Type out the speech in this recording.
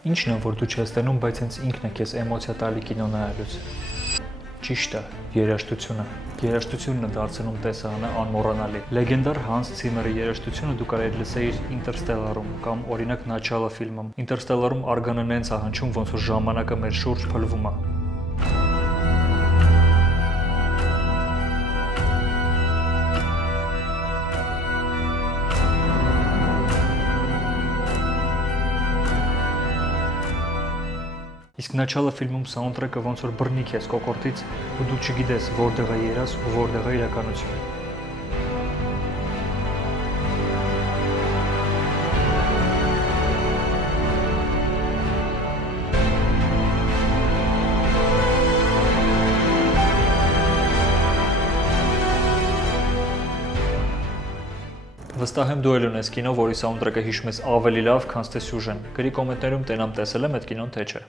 Ինչն է, որ դու չես տենում, բայց հենց ինքն է քեզ էմոցիա տալի կինո նայելուց։ Ճիշտ է, երաժշտությունը։ Երաժշտությունն է դարձնում տեսարանը անմոռանալի։ Լեգենդար Հանս Ցիմերի երաժշտությունը դու կարող ես լսեիր Ինտերստելլարում կամ օրինակ Начало ֆիլմում։ Ինտերստելլարում արգանը նենց է հնչում, ոնց որ ժամանակը մեր շուրջ փլվում է։ Իսկ Начало ֆիլմում սաունդթրեքը ոնց որ բռնի քեզ կոկորդից ու դու չգիտես որտեղ է երազ ու որտեղ է իրականություն։ Վստահ եմ դու էլ ունես կինո, որի սաունդթրեքը հիշում ես ավելի լավ, քան թե սյուժեն։ Գրի կոմենտներում տենամ տեսել եմ այդ կինոն թե չէ։